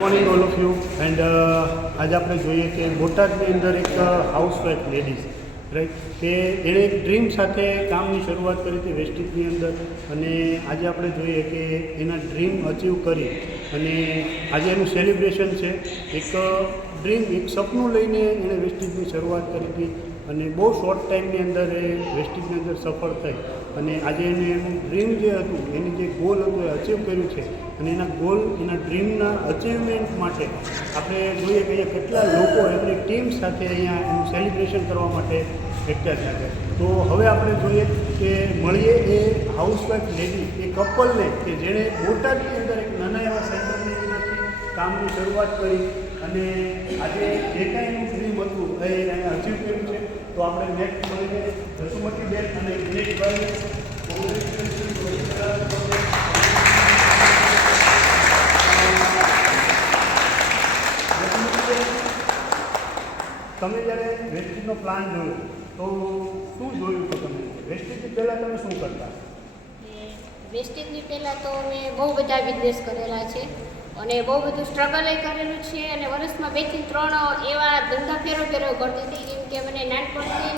Morning all of you and આજે આપણે જોઈએ કે બોટાદની અંદર એક હાઉસવાઈફ લેડીઝ રાઈટ કે એણે એક ડ્રીમ સાથે કામની શરૂઆત કરી હતી વેસ્ટિજની અંદર અને આજે આપણે જોઈએ કે એના ડ્રીમ અચીવ કરી અને આજે એનું સેલિબ્રેશન છે. એક ડ્રીમ એક સપનું લઈને એણે વેસ્ટિજની શરૂઆત કરી હતી અને બહુ શોર્ટ ટાઈમની અંદર એ વેસ્ટિજની અંદર સફળ થઈ અને આજે એને એનું ડ્રીમ જે હતું એની જે ગોલ હતું એ અચીવ કર્યું છે અને એના ગોલ એના ડ્રીમના અચીવમેન્ટ માટે આપણે જોઈએ કે અહીંયા કેટલા લોકો એમની ટીમ સાથે અહીંયા એનું સેલિબ્રેશન કરવા માટે એકઠા થયા છે. તો હવે આપણે જોઈએ કે મળીએ એ હાઉસવાઈફ લેડી એ કપલને કે જેણે બોટાદની અંદર એક નાના એવા સેન્ટરની અંદરથી કામની શરૂઆત કરી અને આજે જે કાંઈ એનું ડ્રીમ હતું એ એને અચીવ કર્યું છે. તો આપણે નેક્સ્ટ મળીને જસુમતીબેન અને દિનેશભાઈ તમે જ્યારે વેસ્ટિજનો પ્લાન જોયો તો શું જોયું હતું તમે? વેસ્ટિજથી પહેલાં તમે શું કરતા? વેસ્ટિજની પહેલાં તો મેં બહુ બધા બિઝનેસ કરેલા છે અને બહુ બધું સ્ટ્રગલ કરેલું છે અને વર્ષમાં 2 થી 3 એવા ધંધા ફેરો કરતી હતી. કેમ કે મને નાનપણથી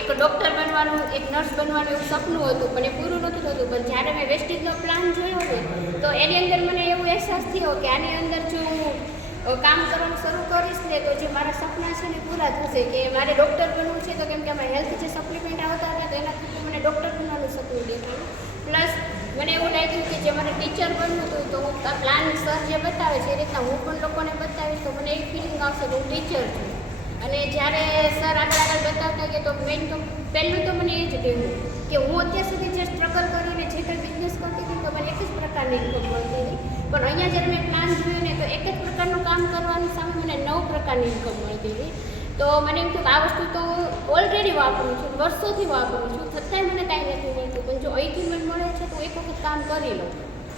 એક ડૉક્ટર બનવાનું, એક નર્સ બનવાનું એવું સપનું હતું પણ એ પૂરું નહોતું થતું. પણ જ્યારે મેં વેસ્ટિજનો પ્લાન જોયો ને તો એની અંદર મને એવો અહેસાસ થયો કે આની અંદર જો હું કામ કરવાનું શરૂ કરીશ ને તો જે મારા સપના છે ને પૂરા થશે. કે મારે ડૉક્ટર બનવું છે તો કેમ કે અમારા હેલ્થ જે સપ્લિમેન્ટ આવતા હતા તો એનાથી મને ડૉક્ટર બનવાનું સપનું દેખાયું. પ્લસ મને એવું લાગ્યું કે જે મારે ટીચર બનવું હતું તો હું પ્લાન સર જે બતાવે છે એ રીતના હું પણ લોકોને બતાવીશ તો મને એક ફિલિંગ આવશે કે હું ટીચર છું. અને જ્યારે સર આગળ બતાવતા ગયા તો મેઇન તો પહેલું તો મને એ જ કહ્યું કે હું અત્યાર સુધી જે સ્ટ્રગલ કરીને જે કંઈ બિઝનેસ કરતી હતી તો મને એક જ પ્રકારની ઇન્કમ મળતી હતી. પણ અહીંયા જ્યારે મેં પ્લાન જોયું ને તો એક જ પ્રકારનું કામ કરવાની સામે મને 9 પ્રકારની ઇન્કમ મળતી હતી. તો મને એમ થયું કે આ વસ્તુ તો ઓલરેડી વાપરું છું, વર્ષોથી વાપરું છું, છતાંય મને કાંઈ નથી મળતું. પણ જો અહીંથી મને મળે છે તો એક વખત કામ કરી લઉં.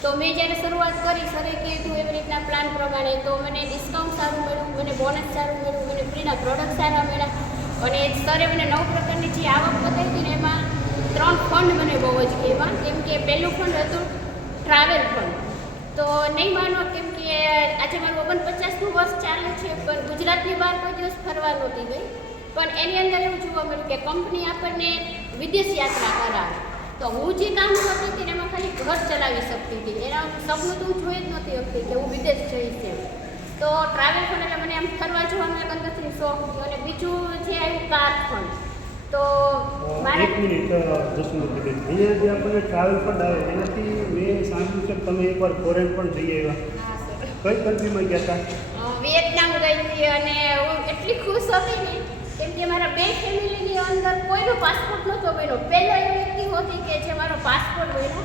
તો મેં જ્યારે શરૂઆત કરી સરે કીધું એવી રીતના પ્લાન પ્રમાણે તો મને ડિસ્કાઉન્ટ સારું મળ્યું, મને બોનસ સારું મળ્યું, મને ફ્રીના પ્રોડક્ટ સારા મળ્યા અને સરે મને 9 પ્રકારની જે આવક બતાવી હતી ને એમાં 3 ફંડ મને બહુ જ કહેવા. કેમ કે પહેલું ફંડ હતું ટ્રાવેલ ફંડ. તો નહીં માનો કેમ કે આજે મારું 49મું વર્ષ ચાલે છે પણ ગુજરાતની બહાર કોઈ દિવસ ફરવા નહોતી ગઈ. પણ એની અંદર એવું જોવા મળ્યું કે કંપની આપણને વિદેશ યાત્રા કરાવે. તો હું જે કામ કરતી હતી એમાં ખાલી ઘર ચલાવી શકતી હતી. એના સપનું તો હું જોઈ જ નહોતી શકતી કે હું વિદેશ જઈશ એમ. તો ટ્રાવેલ ફંડ એટલે મને આમ ફરવા જવાનો એક અંદરથી શોખ હતો. અને બીજું જે આવ્યું કાર ફંડ. તો એક મિનિટ જસુમતીબેન, અહીંયા જે આપણને ટ્રાવેલ ફંડ આવે એનાથી મેં સાંભળ્યું છે કે તમે એકવાર ફોરેન પણ જઈ આવ્યા. કઈ કન્ટ્રીમાં ગયા હતા? વિયેતનામ ગઈ હતી અને હું એટલી ખુશ હતી ને કેમ કે મારા 2 ફેમિલીની અંદર કોઈનો પાસપોર્ટ નહોતો બન્યો. પહેલો એ વ્યક્તિ હતી કે જે મારો પાસપોર્ટ બન્યો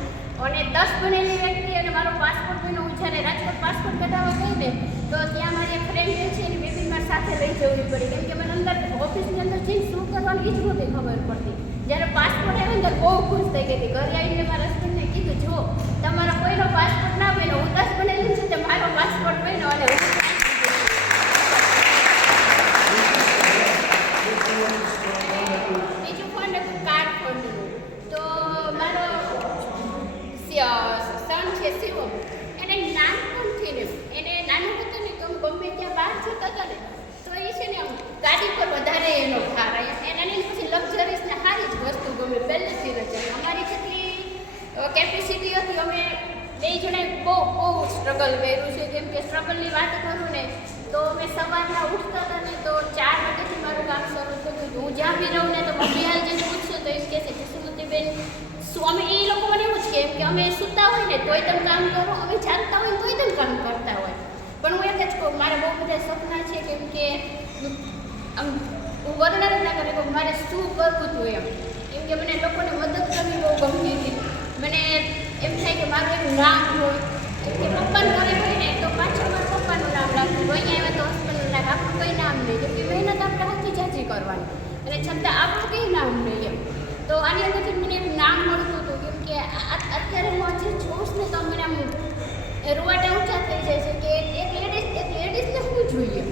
અને 10 બનેલી વ્યક્તિ અને મારો પાસપોર્ટ બન્યો. હું જ્યારે રાજકોટ પાસપોર્ટ કઢાવવા ગઈ ને તો ત્યાં મારી એક ફ્રેન્ડ છે એની બેબી મારી સાથે લઈ જવી પડી. કેમ કે મને અંદર ઓફિસની અંદર જઈને શું કરવાનું એ જ નહોતી ખબર પડતી. જ્યારે પાસપોર્ટ આવ્યો ને તો બહુ ખુશ થઈ ગઈ હતી. ઘરે આવીને મારા હસબન્ડને કીધું જો તમારો કોઈનો પાસપોર્ટ ના બન્યો, હું 10 બનેલી છે તો મારો પાસપોર્ટ બન્યો અને બીજું ફંડ હતું કાર ફંડનું. તો મારો સન છે શિવમ, એને નાનપણથી ને એને નાનું હતું ને તો ગમે ત્યાં બહાર જતા હતા ને તો એ છે ને ગાડી પર વધારે એનો ભાર આવ્યા. એને પછી લક્ઝરીસ ને સારી જ વસ્તુ ગમે પહેલેથી જ. અમારી જેટલી કેપેસિટી હતી અમે 2 જણાએ બહુ સ્ટ્રગલ કર્યું છે. કેમ કે સ્ટ્રગલની વાત કરું ને તો અમે સવારના ઉઠતા હતા ને તો 4 વાગ્યાથી મારું કામ શરૂ થતું હતું. હું જ્યાં બી રહું ને તો મમ્મી હાલ જઈને પૂછશે તો એમ કહે છે જસુમતીબેન શું અમે એ લોકો મને એવું જ કે અમે સૂતા હોય ને તોય તમે કામ કરો, અમે જાગતા હોય તોય તમે કામ કરતા હોય. પણ હું એક જ કહું મારે બહુ બધા સપના છે. કેમ કે આમ હું વર્ણન જ ના કરી કહું મારે શું કરવું હતું એમ. કેમ કે મને લોકોને મદદ કરવી બહુ ગમતી હતી. મને એમ થાય કે મારું એક નામ હોય. કેમ કે પપ્પાનું ઘરે હોય ને તો પાછળ મારા પપ્પાનું નામ રાખવું, અહીંયા આવ્યા તો હસબન્ડનું નામ, આપણું કંઈ નામ નહીં. કેમ કે મહેનત આપણે હાથી જાજી કરવાની અને છતાં આપણું કંઈ નામ નહીં એમ. તો આની અંદરથી મને એક નામ મળતું હતું. કેમ કે અત્યારે હું આજે જોઉં ને તો મને આમ રૂવાટા ઊંચા થઈ જાય છે કે એક લેડીઝને શું જોઈએ,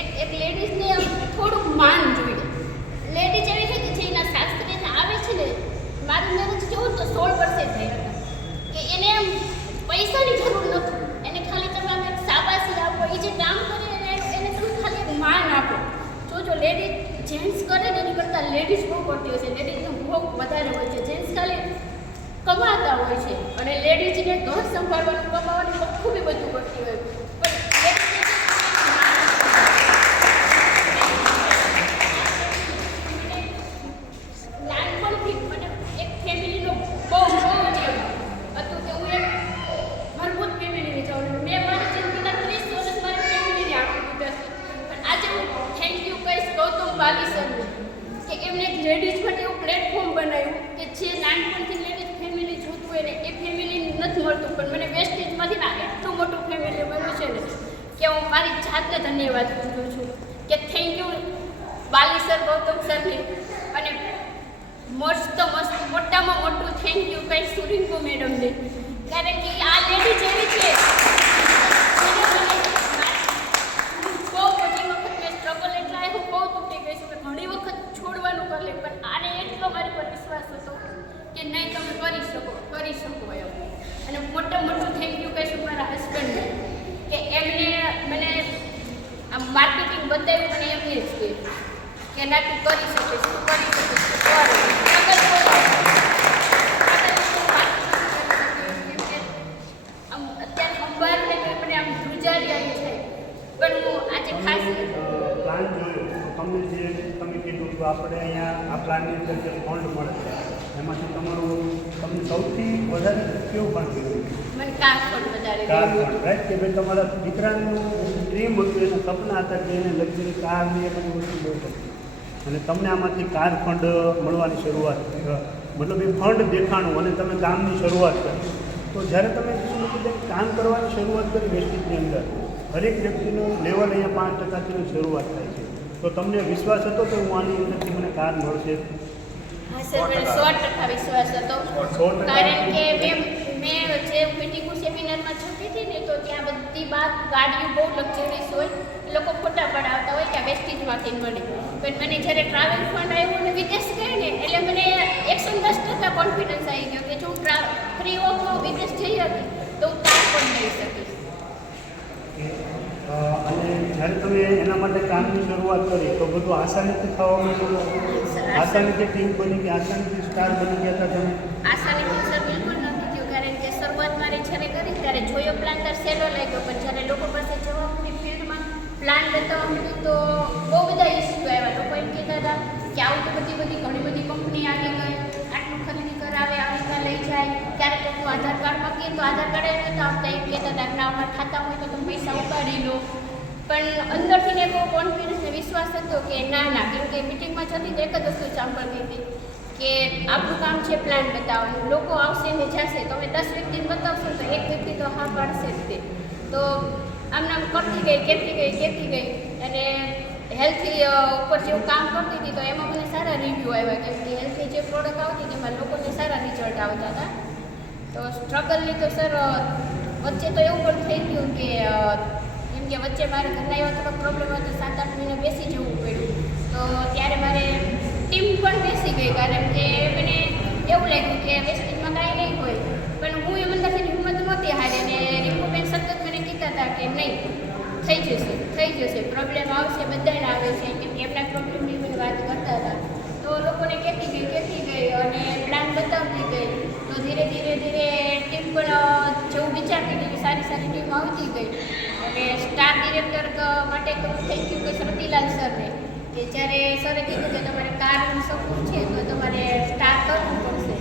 એક લેડીઝને થોડુંક માન જોઈએ. લેડીઝ એવી છે કે જે એના શાસ્ત્રીને આવે છે ને મારું મેરેજ જોઉં તો 16 વર્ષે થઈ હતા કે એને પૈસાની જરૂર નથી. એને ખાલી તમે જેન્ટ્સ કરે ને એની કરતાં લેડીઝ બહુ કરતી હોય છે. લેડીઝનો ભોગ વધારે હોય છે. જેન્ટ્સ ખાલી કમાતા હોય છે અને લેડીઝને ઘર સંભાળવાનું કમાવાનું બખૂબી બધું કરતી હોય. પણ નાનપણથી મને એક ફેમિલીનો બહુ નિયમ હતું કે હું એક મજબૂત ફેમિલીની જાઉં. મેં મારી જિંદગીના 30 વર્ષ મારી ફેમિલીને આપી દીધા છે. પણ આજે હું થેન્ક યુ કહીશ ગૌતમ બાલી સરને કે એમને એક લેડીઝ માટે એવું પ્લેટફોર્મ બનાવ્યું કે જે નાનપણથી લેડીઝ ફેમિલી જોતું હોય ને એ ફેમિલી નથી મળતું. પણ મને વેસ્ટેજમાંથી ના એટલું મોટું ફેમિલી મળ્યું છે ને કે હું મારી જાતને ધન્યવાદ કરું છું કે thank you Bali sir, Gautam સરને. અને મસ્ત મોટામાં મોટું થેન્ક યુ કઈ સુરિંગો મેડમને, કારણ કે આ લેડીઝ એવી છે બહુ બધી વખત મેં સ્ટ્રગલ એટલા હું બહુ તૂટી ગઈ છું કે ઘણી વખત છોડવાનું કરી લે. પણ આને એટલો મારી પર વિશ્વાસ હતો કે નહીં તમે કરી શકો એમ. અને મોટું થેન્ક યુ કહીશું મારા હસબન્ડને કે એમને મને આ માર્કેટિંગ બતાવ્યું મને એમને જ કે ના તું કરી શકીશ, તું કરી શકીશ, આમ અત્યારે અંબારને કંઈ મને આમ ધ્રુજારી આવી છે. પણ હું આજે ખાસ પ્લાન જોયો તો તમે કીધું કે આપણે અહીંયા આ પ્લાનની અંદર જે ફંડ મળે છે એમાંથી તમને સૌથી વધારે કેવું ફંડ કર્યું? મને કાર પણ વધારે કાર ફંડ, રાઈટ? કે ભાઈ તમારા દીકરાનું ડ્રીમ હતું, એના સપના હતા કે એને લક્ઝરી કાર ને એ બધી વસ્તુ બહુ હતી અને તમને આમાંથી કાર ફંડ મળવાની શરૂઆત, મતલબ એ ફંડ દેખાણું અને તમે કામની શરૂઆત કરી. તો જ્યારે તમે કામ કરવાની શરૂઆત કરી વેસ્ટેજની અંદર, હરેક વ્યક્તિનું લેવલ અહીંયા 5%થી શરૂઆત થાય છે. તો તમને વિશ્વાસ હતો કે હું આની અંદરથી મને કાર મળશે? હા સર, મને 100% વિશ્વાસ હતો. કારણ કે મેં જે મીટિંગો સેમિનારમાં જતી હતી ને તો ત્યાં બધી ગાડીઓ બહુ લક્ઝરીસ હોય, લોકો ફોટા પડાવતા હોય કે વેસ્ટેજમાંથી મળે. પણ મને જ્યારે ટ્રાવેલ ફંડ આવ્યો અને વિદેશ ગઈ ને એટલે મને 110% કોન્ફિડન્સ આવી ગયો કે જો હું ફ્રી ઓફ વિદેશ જઈ હતી તો હું કાર પણ લઈ શકીશ. અને જ્યારે તમે એના માટે કામની શરૂઆત કરી તો બધું આસાનીથી થવા માંડ્યું? આસાનીથી ટીમ બની ગઈ, આસાનીથી સ્ટાર બની ગયા હતા તમે? આસાનીથી સર બિલકુલ નથી થયું. કારણ કે શરૂઆત મારે જ્યારે કરી ત્યારે જોયો પ્લાન તાર સહેલો લાગ્યો, પણ જ્યારે લોકો પાસે જવાની ફિલ્ડમાં પ્લાન બતાવવા માંડ્યું તો બહુ બધા ઇસ્યુ આવ્યા. લોકો એમ કહેતા હતા કે આવું તો ઘણી બધી કંપની આવી ગઈ, આટલું ખરીદી કરાવે, આવી રીતે લઈ જાય. ક્યારેક લોકો આધાર કાર્ડ માંગીએ તો આધાર કાર્ડ એ નહોતા આપતા, એમ કહેતા હતા કે ના અમારે ખાતા હોય તો તમે પૈસા ઉપાડી લો. પણ અંદરથી એક કોન્ફિડન્સ ને વિશ્વાસ હતો કે ના, કેમ કે મિટિંગમાં જતી તો એક જ વસ્તુ સાંભળતી હતી કે આપણું કામ છે પ્લાન બતાવવાનું. લોકો આવશે ને જશે, તમે 10 વ્યક્તિને બતાવશો તો એક વ્યક્તિ તો હા પાડશે જ તે. તો આમ કરતી ગઈ અને હેલ્થી ઉપર જેવું કામ કરતી હતી તો એમાં મને સારા રિવ્યૂ આવ્યા, કેમ કે હેલ્થી જે પ્રોડક્ટ આવતી હતી એમાં લોકોને સારા રિઝલ્ટ આવતા હતા. તો સ્ટ્રગલની તો સર વચ્ચે તો એવું પણ થઈ ગયું કે કેમ કે વચ્ચે મારે ઘરના એવા થોડો પ્રોબ્લેમ હતો, 7-8 મહિના બેસી જવું પડ્યું. તો ત્યારે મારે ટીમ પણ બેસી ગઈ, કારણ કે મને એવું લાગ્યું કે વેસ્ટેજમાં કાંઈ નહીં હોય. પણ હું એમ અંદરથી હિંમત નહોતી હારી અને રીપુબેન સતત મને કહેતા હતા કે નહીં થઈ જશે, પ્રોબ્લેમ આવશે, બધાને આવે છે, કેમ કે એમના પ્રોબ્લેમની મને વાત કરતા હતા. તો લોકોને કહેતી ગઈ અને પ્લાન બતાવતી ગઈ. તો ધીરે ટીમ પણ જેવું વિચારતી ગઈ કે સારી ટીમ આવતી ગઈ. અને સ્ટાર ડિરેક્ટર માટે તો થેન્ક યુ કે રતિલાલ સરને, કે જ્યારે સરે કીધું કે તમારે કારનું સપોર્ટ છે તો તમારે સ્ટાર કરવું પડશે.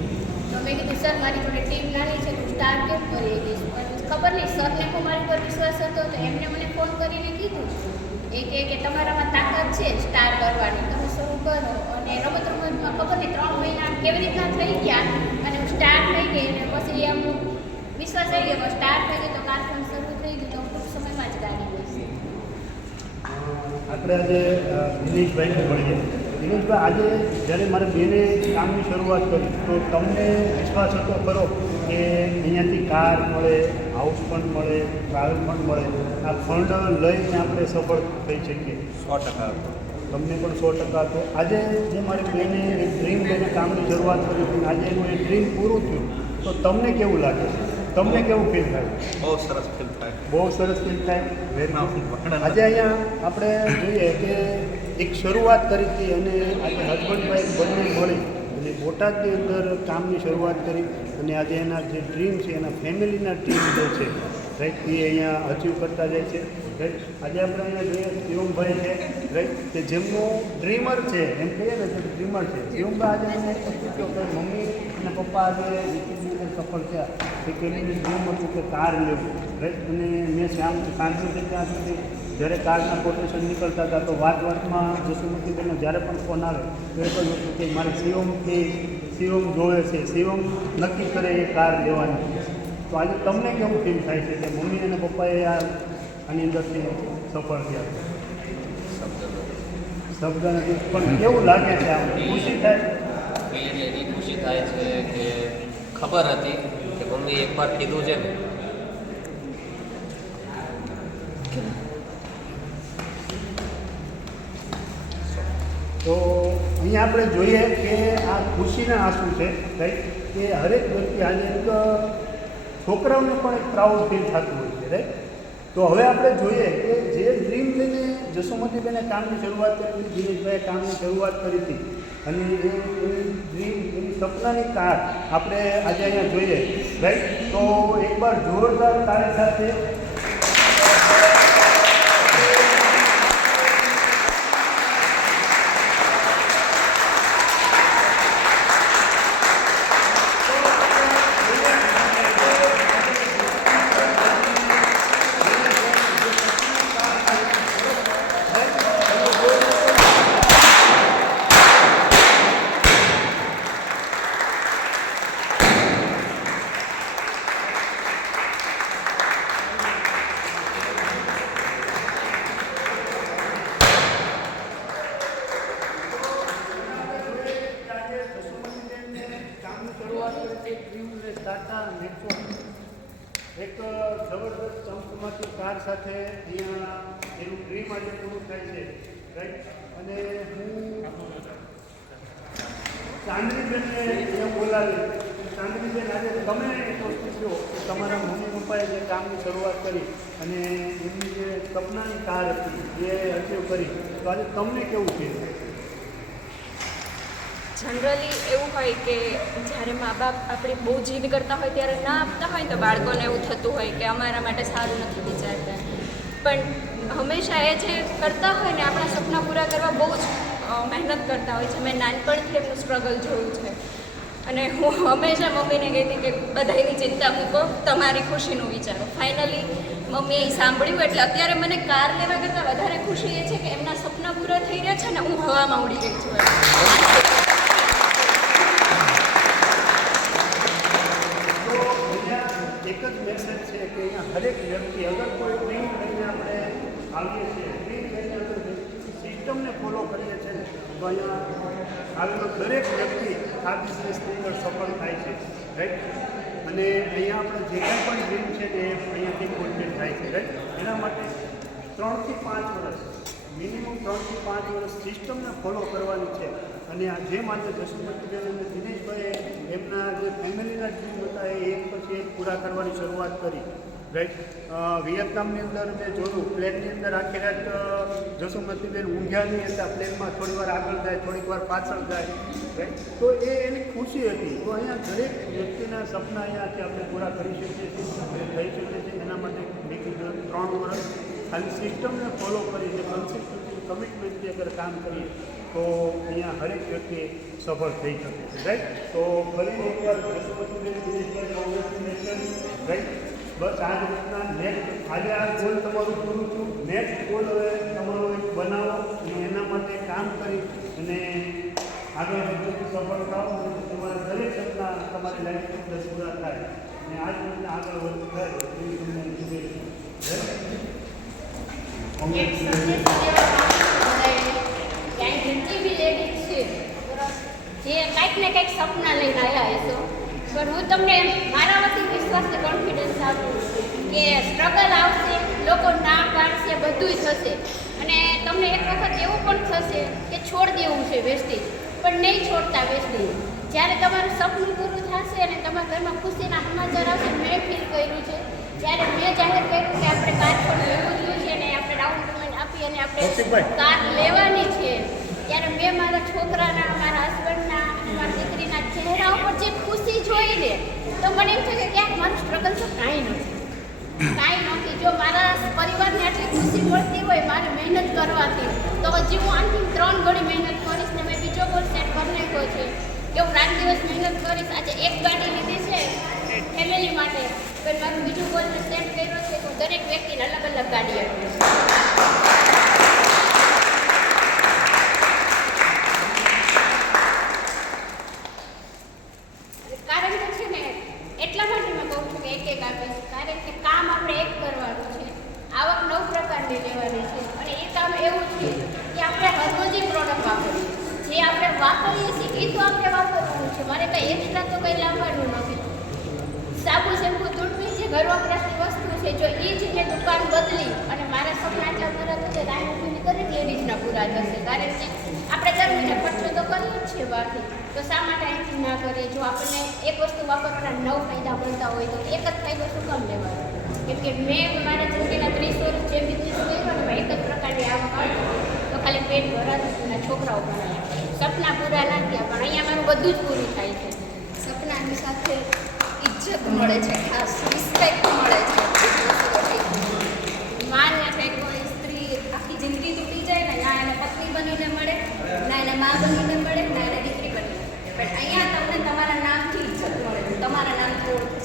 તો મેં કીધું સર મારી જોડે ટીમ નાની છે તો સ્ટાર કેમ કરી દઈશ. પણ ખબર નહીં, સરને પણ મારી પર વિશ્વાસ હતો તો એમને મને ફોન કરીને કીધું કે તમારામાં તાકાત છે સ્ટાર કરવાની, તમે શરૂ કરો. અને રમતમાં ખબર નહીં 3 મહિના કેવી રીતના થઈ ગયા અને હું સ્ટાર થઈ ગઈ. અને પછી એમ વિશ્વાસ આવી ગયો સ્ટાર થઈ ગઈ તો કારખાનું શરૂ થઈ ગયું. તો ટૂંક સમયમાં જ ગાડી બનશે. આપણે આજે દિનેશભાઈને મળીએ. દિનેશભાઈ, આજે જ્યારે મારા બેને કામની શરૂઆત કરી તો તમને વિશ્વાસ હતો ખરો કે અહીંયાથી કાર મળે, હાઉસ ફંડ મળે, ટ્રાવેલ ફંડ મળે, આ ફંડ લઈને આપણે સફળ થઈ શકીએ? 100% તમને પણ 100% હતો. આજે જે મારી બેને એક ડ્રીમ લઈને કામની શરૂઆત કરી હતી, આજે એનું એ ડ્રીમ પૂરું થયું તો તમને કેવું લાગે છે? તમને કેવું ફીલ થાય? બહુ સરસ ફીલ થાય. બહુ સરસ ફીલ થાય. Very good. આજે અહીંયા આપણે જોઈએ કે એક શરૂઆત કરી હતી અને આજે હસબન્ડ વાઈફ બંને મળી અને બોટાદની અંદર કામની શરૂઆત કરી અને આજે એના જે ડ્રીમ છે એના ફેમિલીના ડ્રીમ જે છે રાઈટ એ અહીંયા અચીવ કરતા જાય છે રાઈટ. આજે આપણે અહીંયા જોઈએ શિવમભાઈ છે રાઈટ કે જેમનું ડ્રીમર છે એમ કહીએ ને કે ડ્રીમર છે શિવમભાઈ. આજે મને પૂછ્યો કે મમ્મી અને પપ્પા આજે વીસીની સફળ થયા કે કેની ડ્રીમ હતું કે કાર લેવું રાઈટ. અને મેં સાંજથી ત્યાં સુધી જ્યારે કારના કોટેશન નીકળતા હતા તો વાતમાં જસુમતીબેનનો જ્યારે પણ ફોન આવે તો એ પણ હતું કે મારે શિવમ જોવે છે, શિવમ નક્કી કરે એ કાર લેવાની. તો આજે તમને કેવું ફીલ થાય છે કે મમ્મી અને પપ્પાએ આની અંદરથી સફળ થયા? શબ્દ નથી પણ કેવું લાગે છે? આમ ખુશી થાય? એની ખુશી થાય છે કે ખબર હતી કે મમ્મી એકવાર કીધું છે ને તો અહીંયા આપણે જોઈએ કે આ ખુશીના આંસુ છે રાઈટ કે હરેક વ્યક્તિ આજે એક છોકરાઓને પણ એક પ્રાઉડ ફીલ થતું હોય છે રાઈટ. તો હવે આપણે જોઈએ કે જે ડ્રીમ લઈને જસુમતીબેને કામની શરૂઆત કરી હતી, દિનેશભાઈએ કામની શરૂઆત કરી હતી અને એની ડ્રીમ એની સપનાની કાર આપણે આજે અહીંયા જોઈએ રાઈટ. તો એકવાર જોરદાર તાળી સાથે એક જબરદસ્ત ચમકમાતી કાર સાથે અહીંયા એનું ડ્રીમ આજે પૂરું થાય છે રાઈટ. અને હું ચાંદનીબેનને અહીંયા બોલાવી. ચાંદનીબેન, આજે તમે એક વસ્તુ કહો કે તમારા મમ્મી પપ્પાએ જે કામની શરૂઆત કરી અને એમની જે સપનાની કાર હતી એ અચીવ કરી તો આજે તમને કેવું છે? જનરલી એવું હોય કે જ્યારે મા બાપ આપણી બહુ જીદ કરતા હોય ત્યારે ના આપતા હોય તો બાળકોને એવું થતું હોય કે અમારા માટે સારું નથી વિચારતા. પણ હંમેશા એ જે કરતા હોય ને આપણા સપના પૂરા કરવા બહુ જ મહેનત કરતા હોય છે. મેં નાનપણથી એમનું સ્ટ્રગલ જોયું છે અને હું હંમેશા મમ્મીને કહેતી કે બધાની ચિંતા મૂકો, તમારી ખુશીનું વિચારો. ફાઇનલી મમ્મીએ એ સાંભળ્યું એટલે અત્યારે મને કાર લેવા કરતાં વધારે ખુશી એ છે કે એમના સપના પૂરા થઈ રહ્યા છે ને હું હવામાં ઉડી ગઈ છું. એક જ મેસેજ છે કે અહીંયા હરેક વ્યક્તિ અગર કોઈ ડ્રીમ લઈને આપણે આવીએ છીએ, ડ્રીમ લઈને અગર સિસ્ટમને ફોલો કરીએ છીએ તો અહીંયા આવેલો દરેક વ્યક્તિ આ બિઝનેસની અંદર સફળ થાય છે રાઈટ. અને અહીંયા આપણે જે કંઈ પણ ડ્રીમ છે તે અહીંયાથી ફૂલફિલ થાય છે રાઈટ. એના માટે 3 થી 5 વર્ષ મિનિમમ 3 થી 5 વર્ષ સિસ્ટમને ફોલો કરવાની છે. અને આ જેમ આજે જસુમતીબેન અને દિનેશભાઈએ એમના જે ફેમિલીના ડ્રીમ હતા એ એક પછી એક પૂરા કરવાની શરૂઆત કરી રાઈટ. વિયેતનામની અંદર મેં જોયું પ્લેનની અંદર આખી રાત જસુમતીબેન ઊંઘ્યા નહીં હતા. પ્લેનમાં થોડી વાર આગળ જાય, થોડીક વાર પાછળ જાય રાઈટ. તો એ એની ખુશી હતી. તો અહીંયા દરેક વ્યક્તિના સપના અહીંયાથી આપણે પૂરા કરી શકીએ છીએ, થઈ શકીએ છીએ. એના માટે મેં કીધું 3 વર્ષ ખાલી સિસ્ટમને ફોલો કરીને કન્સિસ્ટન્સી કમિટમેન્ટથી અગર કામ કરીએ તો અહીંયા હરેક વ્યક્તિ સફળ થઈ શકે છે રાઈટ. તો ફરી એકવાર જસુમતીબેન દિનેશભાઈ રાઈટ. બસ આ જ રીતના નેક્સ્ટ આજે આ ગોલ તમારું પૂરું થયું. નેક્સ્ટ ગોલ હવે તમારો એક બનાવો અને એના માટે કામ કરી અને આગળ વધુ સફળ થાવ અને તમારા દરેક સપના તમારી લાઈફની અંદર પૂરા થાય અને આ જ રીતના આગળ વધુ થાય એવી તમને એક સંદેશ દેવા ક્યાંય જેટલી બી લેડીઝ છે બરાબર જે કાંઈક ને કાંઈક સપના લઈને આવ્યા હશો પણ હું તમને મારા વતી વિશ્વાસથી કોન્ફિડન્સ આપું કે સ્ટ્રગલ આવશે, લોકો ના પાડશે, બધુંય થશે અને તમને એક વખત એવું પણ થશે કે છોડ દેવું છે વેસ્ટેજ પણ નહીં છોડતા વેસ્ટેજ. જ્યારે તમારું સપનું પૂરું થશે થશે અને તમારા ઘરમાં ખુશીના સમાચાર આવશે મેં ફીલ કર્યું છે. જ્યારે મેં જાહેર કર્યું કે આપણે કાર પણ લેવું જોઈએ છે અને આપણે ડાઉન પેમેન્ટ આપી અને આપણે કૌશિકભાઈ. કાર લેવાની છે, ત્યારે મેં મારા છોકરાના, મારા હસબન્ડના, મારી દીકરીના ચહેરા ઉપર જે ખુશી જોઈને તો મને એમ થયું કે ક્યાંક મારું સ્ટ્રગલ તો કાંઈ નથી. જો મારા પરિવારને આટલી ખુશી મળતી હોય મારે મહેનત કરવાથી, તો હજી હું આનથી 3 ગણી મહેનત કરીશ ને મેં બીજો ગોલ સેટ કરી નાખ્યો છે કે હું રાત દિવસ મહેનત કરીશ. આજે એક ગાડી લીધી છે ફેમિલી માટે, પણ મારું બીજું ગોલ મેં સેટ કર્યો છે કે હું દરેક વ્યક્તિને અલગ અલગ ગાડી આપીશ. કારણ કે છે ને એટલા માટે મેં કહું છું કે એક આપીશ, કારણ કે કામ આપણે એક કરવાનું છે, આવક 9 પ્રકારની લેવાની છે અને એ કામ એવું છે કે આપણે હરરોજની પ્રોડક્ટ વાપરીએ, જે આપણે વાપરીએ છીએ એ તો આપણે વાપરવાનું છે, મારે કંઈ એક્સ્ટ્રા તો કંઈ લાવવાનું નથી. સાબુ, શેમ્પુ, ટૂથપેસ્ટ જે ઘર વપરાશની વસ્તુ છે, જો એ જ મેં દુકાન બદલી અને મારા સપના એટલા પૂરા થશે, રાય મૂકીને દરેક લેડીઝના પૂરા થશે. કારણ કે આપણે દર મહિને ખર્ચો તો કરીએ જ છીએ બહારથી, તો શા માટે અહીંથી ના કરીએ? જો આપણને એક વસ્તુ વાપરવાના 9 ફાયદા મળતા હોય તો એક જ ફાયદો શું કામ લેવાનો? કેમ કે મેં મારા જિંદગીના 30 વર્ષ જે બિઝનેસ કર્યો ને એક જ પ્રકારની આવક આવતી તો ખાલી પેટ ભરાતું હતું ને છોકરાઓ ભણાયા, સપના પૂરા ના થયા. પણ અહીંયા મારું બધું જ પૂરું થાય છે. સપનાની સાથે ઇજ્જત મળે છે, ખાસ રિસ્પેક્ટ મળે છે. માન ના થાય કોઈ સ્ત્રી આખી જિંદગી તૂટી જાય ને, ના એને પત્ની બનીને મળે, ના એને મા બનીને મળે, ના એને દીકરી બનીને મળે. પણ અહીંયા તમને તમારા નામથી ઇજ્જત મળે છે, તમારા નામથી ઓળખે છે.